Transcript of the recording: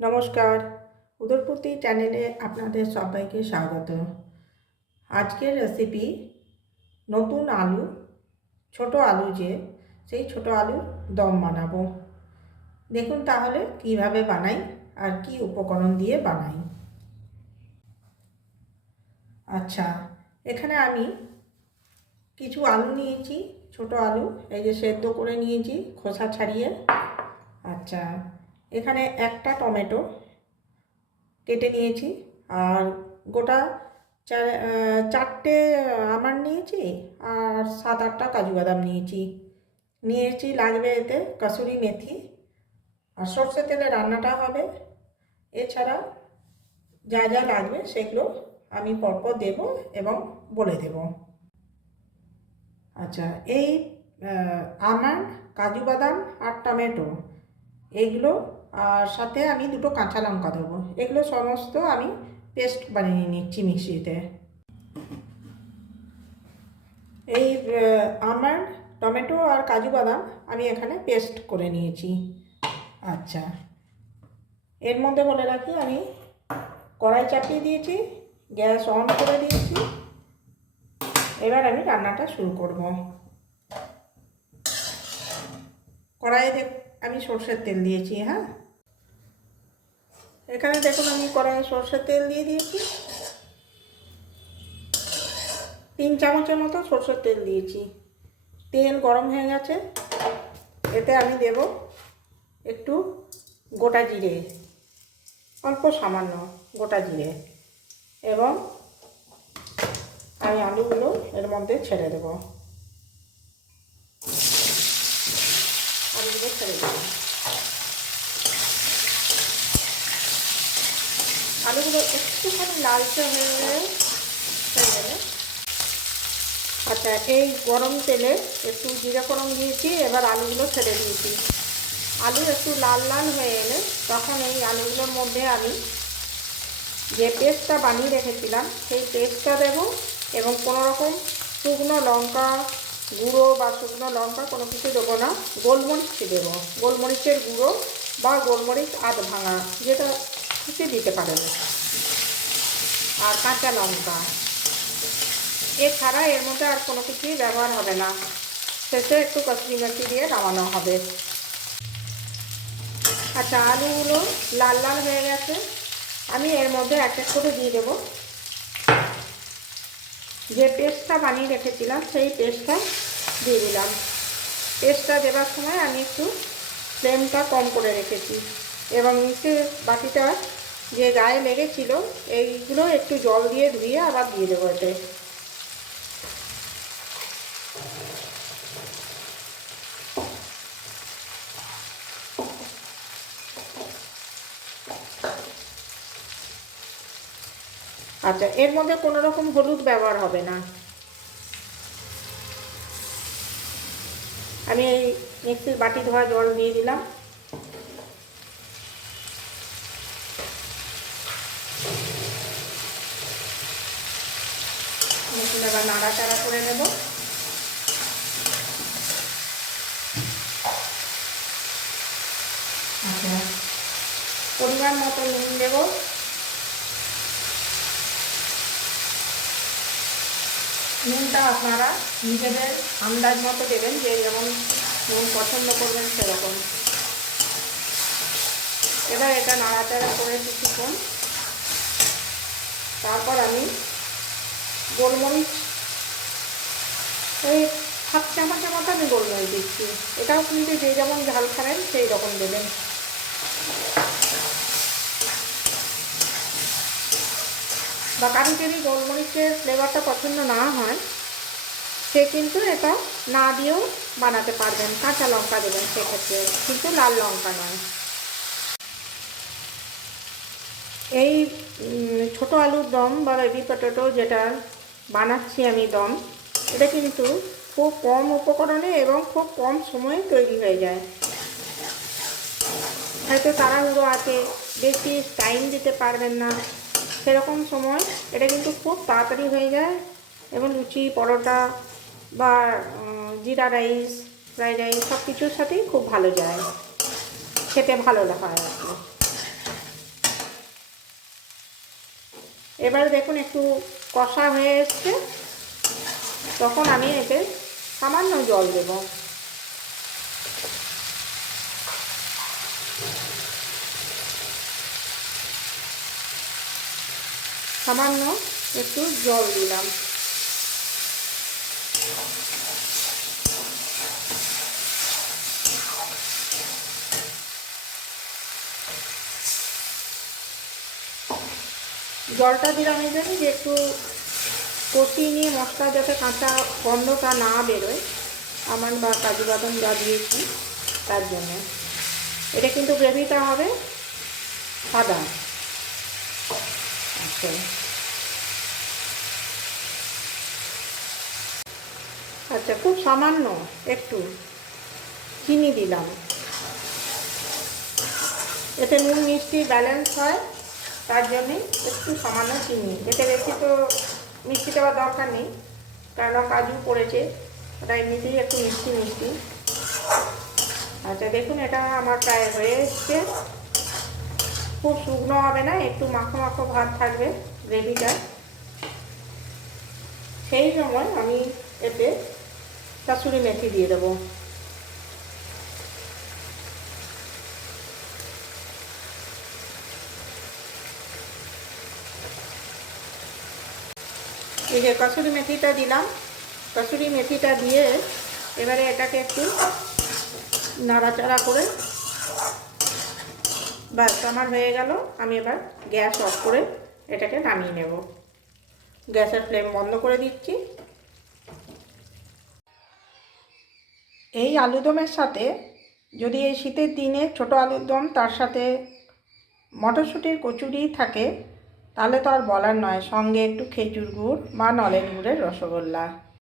নমস্কার। উদরপতি চ্যানেলে আপনাদের সবাইকে স্বাগত। আজকের রেসিপি নতুন আলু, ছোট আলু যে, সেই ছোট আলুর দম বানাবো। দেখুন তাহলে কীভাবে বানাই আর কি উপকরণ দিয়ে বানাই। আচ্ছা এখানে আমি কিছু আলু নিয়েছি, ছোট আলু, এই যে সেদ্ধ করে নিয়েছি খোসা ছাড়িয়ে। আচ্ছা এখানে একটা টমেটো কেটে নিয়েছি আর গোটা চার চারটে আমার নিয়েছি আর সাত আটটা কাজু বাদাম নিয়েছি। নিয়েছি লাগবে এতে কাসুরি মেথি আর সর্ষে তেলে রান্নাটা হবে। এছাড়া যা যা লাগবে সেগুলো আমি পরপর দেব এবং বলে দেব। আচ্ছা এই আমার কাজু বাদাম আর টমেটো, এগুলো আর সাথে আমি দুটো কাঁচা লঙ্কা দেবো। এগুলো সমস্ত আমি পেস্ট বানিয়ে নিচ্ছি মিক্সিতে এই আমার টমেটো আর কাজু বাদাম আমি এখানে পেস্ট করে নিয়েছি। আচ্ছা। এর মধ্যে বলে রাখি, আমি কড়াই চাপিয়ে দিয়েছি, গ্যাস অন করে দিয়েছি। এবার আমি রান্নাটা শুরু করব। কড়াইয়ে আমি সর্ষের তেল দিয়েছি হ্যাঁ? এখানে দেখুন আমি কড়াইয়ে সর্ষের তেল দিয়ে দিয়েছি। তিন চামচের মতো সর্ষের তেল দিয়েছি। তেল গরম হয়ে গেছে। এতে আমি দেব একটু গোটা জিরে, অল্প সামান্য গোটা জিরে এবং আমি আলুগুলো এর মধ্যে ছেড়ে দেবো। আলুগুলো ছেড়ে দেবো। আলুগুলো একটুখানি লালচে হয়ে হয়ে গেলে আচ্ছা এই গরম তেলে একটু জিরে ফোড়ন দিয়েছি, এবার আলুগুলো ছেড়ে দিয়েছি। আলু একটু লাল লাল হয়ে এলে তখন এই আলুগুলোর মধ্যে আমি যে পেস্টটা বানিয়ে রেখেছিলাম, সেই পেস্টটা দেবো এবং কোনো রকম শুকনো লঙ্কা গুঁড়ো বা শুকনো লঙ্কা কোনো কিছু দেবো না গোলমরিচ দেবো। গোলমরিচের গুঁড়ো বা গোলমরিচ আধ ভাঙা, যেটা কিছু দিতে পারেন আর কাঁচা লঙ্কা। এছাড়া এর মধ্যে আর কোনো কিছুই ব্যবহার হবে না। শেষে একটু কচুরি মেথি দিয়ে নামানো হবে। আচ্ছা আলুগুলো লাল লাল হয়ে গেছে। আমি এর মধ্যে এক এক করে দিয়ে দেবো। যে পেস্টটা বানিয়ে রেখেছিলাম, সেই পেস্টটা দিয়ে দিলাম। পেস্টটা দেওয়ার সময় আমি একটু ফ্লেমটা কম করে রেখেছি। এবং নিচে বাটিটা যে গায়ে লেগেছিল, এইগুলো একটু জল দিয়ে ধুয়ে আবার দিয়ে দেবো এতে। আচ্ছা এর মধ্যে কোনো রকম হলুদ ব্যবহার হবে না। আমি এই মিক্সির বাটি ধোয়া জল দিয়ে দিলাম। এবার নাড়াচাড়া করে নেব। আচ্ছা। পরিমাণ মতো নুন দেবো। নুনটা আপনারা নিজেদের আন্দাজ মতো দেবেন যে যেমন নুন পছন্দ করবেন সেরকম। এবার এটা নাড়াচাড়া করে কিছুক্ষণ। তারপর আমি গোলমরিচ। ওই হাফ চামচের মতো আমি গোলমরিচ দিচ্ছি। এটাও কিন্তু যে যেমন ঝাল খাবেন, সেই রকম দেবেন। বা কারও যদি গোলমরিচের ফ্লেভারটা পছন্দ না হয়, সে কিন্তু এটা না দিয়েও বানাতে পারবেন। কাঁচা লঙ্কা দেবেন সেক্ষেত্রে, কিন্তু লাল লঙ্কা নয়। এই ছোট আলুর দম বা বেবি পটেটো যেটা বানাচ্ছি আমি দম। এটা কিন্তু খুব কম উপকরণে এবং খুব কম সময়ে তৈরি হয়ে যায়। হয়তো তাড়াহুড়ো আছে, বেশি টাইম দিতে পারবেন না। সেরকম সময় এটা কিন্তু খুব তাড়াতাড়ি হয়ে যায় এবং লুচি, পরোটা বা জিরা রাইস, ফ্রাইড রাইস সব কিছুর সাথেই খুব ভালো যায়। খেতে ভালো হয় আর কি। এবারে দেখুন একটু কষা হয়ে এসছে। তখন আমি এতে সামান্য জল দেব। সামান্য একটু জল দিলাম। জলটা দিলাম এই জন্য যে একটু কষিয়ে নিয়ে মশলা যাতে কাঁচা গন্ধটা না বেরোয়। আমার বা কাজু বাদাম যা দিয়েছি তার জন্য। এটা কিন্তু গ্রেভিটা হবে সাদা। আচ্ছা। আচ্ছা খুব সামান্য একটু চিনি দিলাম। এতে নুন মিষ্টি ব্যালেন্স হয়। তার জন্যে একটু সামান্য চিনি। এতে বেশি তো মিষ্টি দেওয়ার দরকার নেই কারণ কাজু পড়েছে, ওটা এমনিতেই একটু মিষ্টি মিষ্টি। আচ্ছা দেখুন, এটা আমার প্রায় হয়ে এসছে। খুব শুকনো হবে না, একটু মাখো মাখো ভাত থাকবে গ্রেভিটা। সেই সময় আমি এতে কাসুরি মেথি দিয়ে দেবো। এই যে কসুরি মেথিটা দিলাম। কসুরি মেথিটা দিয়ে এবারে এটাকে একটু নাড়াচাড়া করে ব্যাস আমার হয়ে গেল। আমি এবার গ্যাস অফ করে এটাকে নামিয়ে নেব। গ্যাসের ফ্লেম বন্ধ করে দিচ্ছি। এই আলুদমের সাথে যদি এই শীতের দিনে ছোট আলুর দম, তার সাথে মটরশুঁটির কচুরি থাকে তাহলে তো আর বলার নয়। সঙ্গে একটু খেজুর গুড় বা নলেন গুড়ের রসগোল্লা।